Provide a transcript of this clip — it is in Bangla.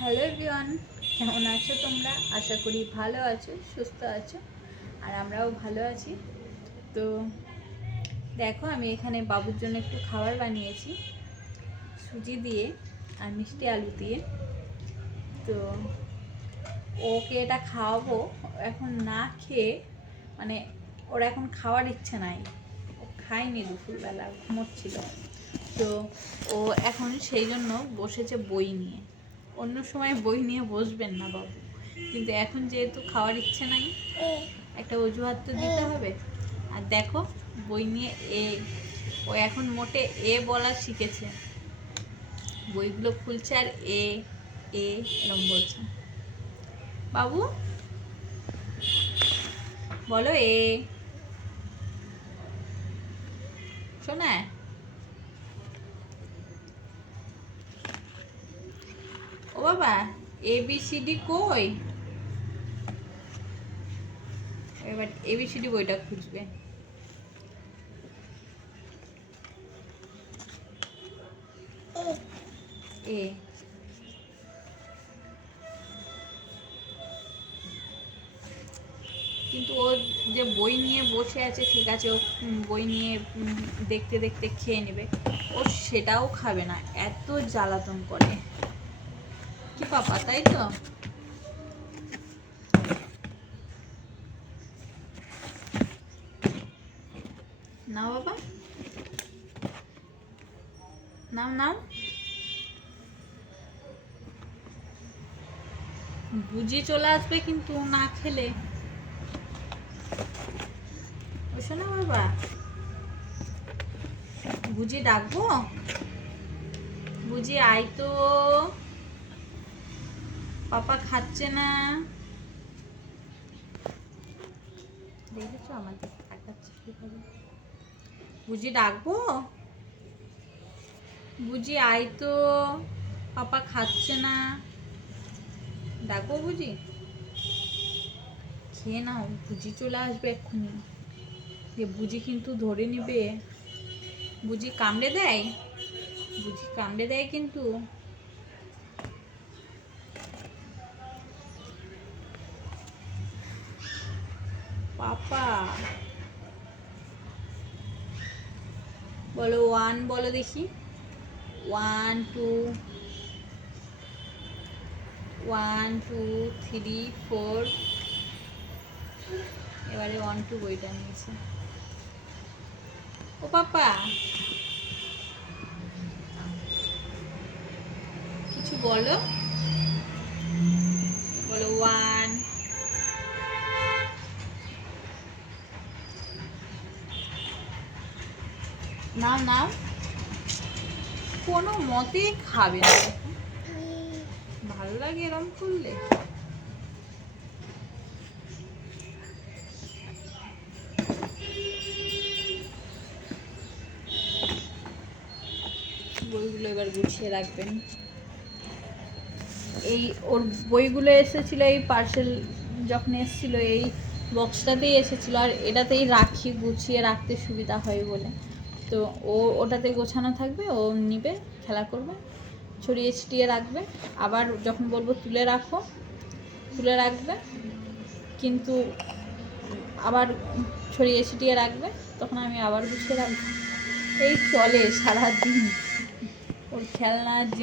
হ্যালো এভরিওয়ান, কেমন আছো তোমরা? আশা করি ভালো আছো, সুস্থ আছো, আর আমরাও ভালো আছি। তো দেখো, আমি এখানে বাবুর জন্য একটু খাবার বানিয়েছি সুজি দিয়ে আর মিষ্টি আলু দিয়ে। তো ওকে এটা খাওয়াবো। এখন না খেয়ে মানে ওর এখন খাওয়ার ইচ্ছে নাই, ও খায়নি, দুপুরবেলা ঘুমোচ্ছিল। তো ও এখন সেই জন্য বসেছে বই নিয়ে। অন্য সময় বই নিয়ে বসবেন না বাবু, কিন্তু এখন যেহেতু খাওয়ার ইচ্ছে নাই, একটা অজুহাত তো দিতে হবে। আর দেখো, বই নিয়ে ও এখন মোটে বলা শিখেছে। বইগুলো খুলছে আর এরম বলছে। বাবু বলো শোনা। ও বাবা, ABCD কই? এবার ABCD বইটা খুঁজবে। কিন্তু ও যে বই নিয়ে বসে আছে, ঠিক আছে, ও বই নিয়ে দেখতে দেখতে খেয়ে নেবে, ও সেটাও খাবে না, এত জ্বালাতন করে। কি পাপা, তাই তো? নাও বাবা, নাও নাও। বুঝি চলে আসবে কিন্তু না খেলে। ওসো না বাবা, বুঝি ডাকবো? বুঝি আয় তো, পাপা খাচ্ছে না। দেখেছো আমাদের তাকাচ্ছে কিভাবে। বুঝি ডাকবো? বুঝি আয় তো, পাপা খাচ্ছে না। ডাকবো বুঝি? খেয়ে নাও, বুঝি চলে আসবে এক্ষুনি। বুঝি কিন্তু ধরে নিবে। বুঝি কামড়ে দেয়, বুঝি কামড়ে দেয় কিন্তু। পাপা বলো 1, বলো দেখি। 1 2 1 2 3 4। এবারে 1 2 বইটা নিয়েছে। ও পাপা কিছু বলো, বলো 1। নাও নাও, কোনো মতেই খাবে না। ভালো লাগে এরম করলে? বইগুলো এবার গুছিয়ে রাখবেন। এই ওর বইগুলো এসেছিলো এই পার্সেল যখন এসেছিলো, এই বক্সটাতেই এসেছিলো, আর এটাতেই রাখি, গুছিয়ে রাখতে সুবিধা হয় বলে। তো ওটাতে গোছানো থাকবে, ও নিবে, খেলা করবে, ছড়িয়ে ছিটিয়ে রাখবে। আবার যখন বলবো তুলে রাখো, তুলে রাখবে, কিন্তু আবার ছড়িয়ে ছিটিয়ে রাখবে, তখন আমি আবার গুছিয়ে রাখবো। এই চলে সারাদিন ওর খেলনা।